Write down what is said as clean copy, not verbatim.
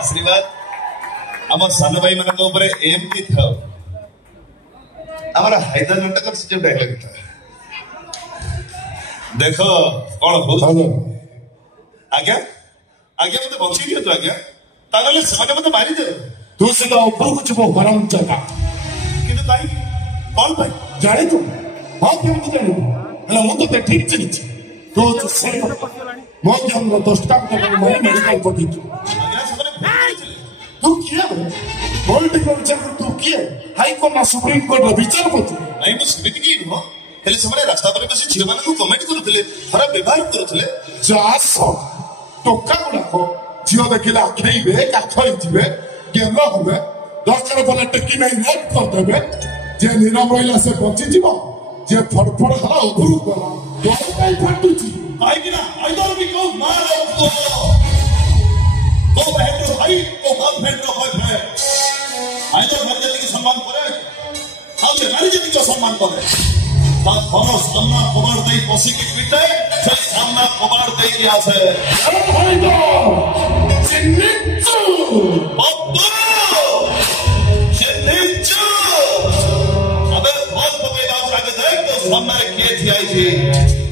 आशीर्वाद आम सान भाई मान एमती था आम हाइदर नाटक जो डायलॉग था देख कौन हो आज्ञा आज्ञा मत बची दियो तो आज्ञा ताले से मत मारी दे तू सीधा ऊपर कुछ वो हराम चका किंतु ताई कौन भाई जाने तू हां केमती जानो हला मु तो ठीक चिनिछि तो से मो जंग 10 टा को मेडिकल पटी आज्ञा सबने भेज तू किए पॉलिटिकल विचार तू किए हाई कोर्ट ना सुप्रीम कोर्ट रो विचारपति नहीं मु समिति की नो हेले सबने रास्ता पर बसी झियो मान को कमेंट करूथिले खराब व्यवहार करूथिले जास टोका गुडा को झियो देखिला खेइबे का खइजिबे गेम होबे 10 जन बोले टेकी नहीं रेप कर देबे जे निरम रहिला से बची जीवो जे फड़फड़ हला उभरू गला तो काई फाटुची आई कि ना आई डोंट बी को मारो को बहन रो भाई को बाप बहन रो भाई है आई तो भक्त जी के सम्मान करे हम ये नारी जी को सम्मान करे बात कोनो सामना कबाड़ दई पसी की पीटे से सामना कबाड़ दई की आसे अरे भाई दो चिन्निचू बब्बू चिन्निचू अबे बहुत बड़े बात आगे देख तो सामने के थी आई थी